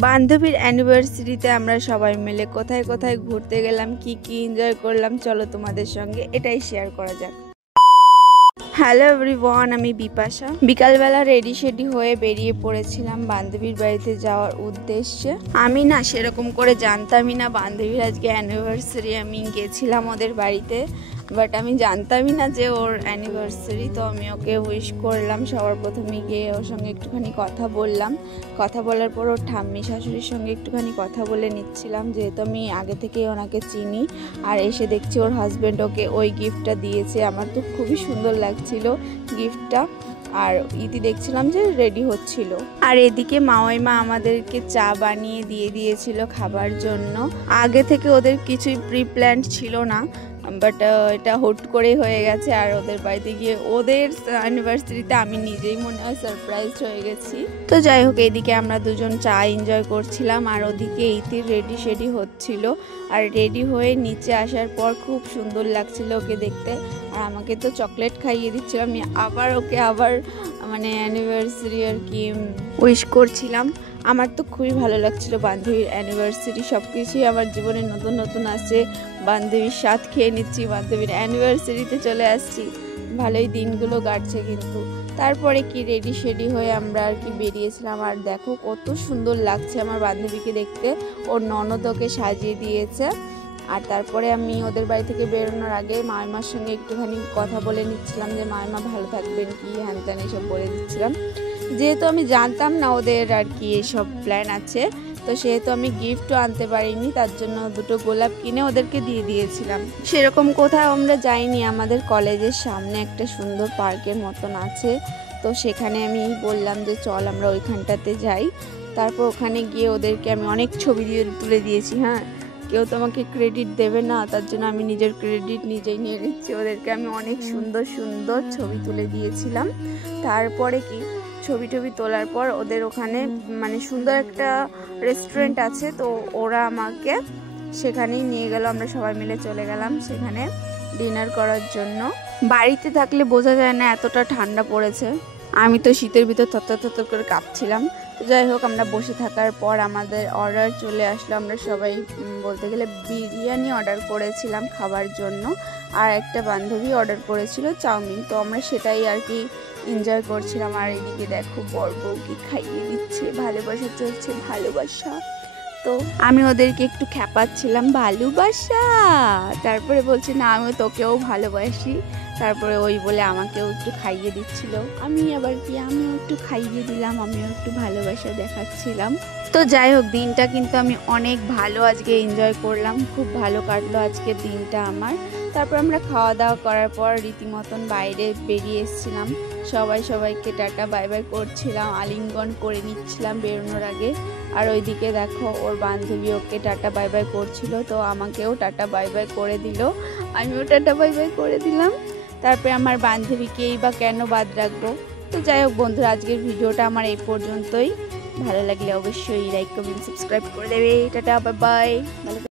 বান্ধবীর অ্যানিভার্সারিতে আমরা সবাই মিলে কোথায় কোথায় ঘুরতে গেলাম, কি কি এনজয় করলাম, চলো তোমাদের সঙ্গে এটাই শেয়ার করা যাক। হ্যালো এভরিওয়ান, আমি বিপাশা। বিকালবেলা রেডি শেডি হয়ে বেরিয়ে পড়েছিলাম বান্ধবীর বাড়িতে যাওয়ার উদ্দেশ্যে। আমি না সেরকম করে জানতামই না বান্ধবীর আজকে অ্যানিভার্সারি। আমি গেছিলাম ওদের বাড়িতে, বাট আমি জানতামই না যে ওর অ্যানিভার্সারি। তো আমি ওকে উইশ করলাম। সবার প্রথমে গিয়ে ওর সঙ্গে একটুখানি কথা বললাম। কথা বলার পর ওর ঠাম্মি শাশুড়ির সঙ্গে একটুখানি কথা বলে নিচ্ছিলাম, যেহেতু আমি আগে থেকেই ওনাকে চিনি। আর এসে দেখছি ওর হাজব্যান্ড ওকে ওই গিফটটা দিয়েছে। আমার তো খুবই সুন্দর লাগছিল গিফটটা। আর ইতি দেখছিলাম যে রেডি হচ্ছিল। আর এদিকে মাওয়াইমা আমাদেরকে চা বানিয়ে দিয়ে দিয়েছিল খাবার জন্য। আগে থেকে ওদের কিছুই প্রি প্ল্যান্ড ছিল না, বাট এটা হুট করেই হয়ে গেছে। আর ওদের বাড়িতে গিয়ে ওদের অ্যানিভার্সারিতে আমি নিজেই মনে হয় সারপ্রাইজ হয়ে গেছি। তো যাই হোক, এদিকে আমরা দুজন চা এনজয় করছিলাম আর ওদিকে ইতির রেডি শেডি হচ্ছিল। আর রেডি হয়ে নিচে আসার পর খুব সুন্দর লাগছিল ওকে দেখতে। আর আমাকে তো চকলেট খাইয়ে দিচ্ছিল। আমি ওকে আবার মানে অ্যানিভার্সারি আর কি উইশ করছিলাম। আমার তো খুবই ভালো লাগছিল বান্ধবীর অ্যানিভার্সারি। সব কিছুই আমার জীবনে নতুন নতুন আসছে। বান্ধবীর স্বাদ খেয়ে নিচ্ছি, বান্ধবীর অ্যানিভার্সারিতে চলে আসছি। ভালোই দিনগুলো কাটছে। কিন্তু তারপরে কি রেডি শেডি হয়ে আমরা আর কি বেরিয়েছিলাম। আর দেখো কত সুন্দর লাগছে আমার বান্ধবীকে দেখতে। ওর ননদ ওকে সাজিয়ে দিয়েছে। আর তারপরে আমি ওদের বাড়ি থেকে বেরোনোর আগে মাইমার সঙ্গে একটুখানি কথা বলে নিচ্ছিলাম যে মাইমা ভালো থাকবেন কি হ্যান ত্যান এসব বলে দিচ্ছিলাম। যেহেতু আমি জানতাম না ওদের আর কি এসব প্ল্যান আছে, তো সেহেতু আমি গিফটও আনতে পারিনি। তার জন্য দুটো গোলাপ কিনে ওদেরকে দিয়ে দিয়েছিলাম। সেরকম কোথাও আমরা যাইনি। আমাদের কলেজের সামনে একটা সুন্দর পার্কের মতন আছে, তো সেখানে আমি বললাম যে চল আমরা ওইখানটাতে যাই। তারপর ওখানে গিয়ে ওদেরকে আমি অনেক ছবি তুলে দিয়েছি। হ্যাঁ, কেউ তোমাকে ক্রেডিট দেবে না, তার জন্য আমি নিজের ক্রেডিট নিজেই নিয়ে নিচ্ছি। ওদেরকে আমি অনেক সুন্দর সুন্দর ছবি তুলে দিয়েছিলাম। তারপরে কি ছবি টবি তোলার পর ওদের ওখানে মানে সুন্দর একটা রেস্টুরেন্ট আছে, তো ওরা আমাকে সেখানেই নিয়ে গেল। আমরা সবাই মিলে চলে গেলাম সেখানে ডিনার করার জন্য। বাড়িতে থাকলে বোঝা যায় না এতটা ঠান্ডা পড়েছে। আমি তো শীতের ভিতর থরথর করে কাঁপছিলাম। তো যাই হোক, আমরা বসে থাকার পর আমাদের অর্ডার চলে আসলো। আমরা সবাই বলতে গেলে বিরিয়ানি অর্ডার করেছিলাম খাবার জন্য, আর একটা বান্ধবী অর্ডার করেছিল চাউমিন। তো আমরা সেটাই আর কি এনজয় করছিলাম। আর এদিকে দেখো বর বউকে খাইয়ে দিচ্ছে, ভালোবাসা চলছে, ভালোবাসা। তো আমি ওদেরকে একটু খ্যাপাচ্ছিলাম, ভালোবাসা। তারপরে বলছে না আমিও তোকেও ভালোবাসি। তারপরে ওই বলে আমাকেও একটু খাইয়ে দিচ্ছিল। আমি আবার কি আমিও একটু খাইয়ে দিলাম, আমিও একটু ভালোবাসা দেখাচ্ছিলাম। তো যাই হোক, দিনটা কিন্তু আমি অনেক ভালো আজকে এনজয় করলাম। খুব ভালো কাটলো আজকের দিনটা আমার। তারপর আমরা খাওয়া দাওয়া করার পর রীতিমতন বাইরে বেরিয়ে এসেছিলাম। সবাইকে টাটা বাই বাই করছিলাম, আলিঙ্গন করে নিচ্ছিলাম বেরোনোর আগে। আর ওইদিকে দেখো ওর বান্ধবী ওকে টাটা বাই বাই করছিল, তো আমাকেও টাটা বাই বাই করে দিল, আমিও টাটা বাই বাই করে দিলাম। তারপরে আমার বান্ধবীকেই বা কেন বাদ রাখবো। তো যাই হোক বন্ধুরা, আজকের ভিডিওটা আমার এই পর্যন্তই। ভালো লাগলে অবশ্যই লাইক কমেন্ট সাবস্ক্রাইব করে দেবে। Tata bye bye.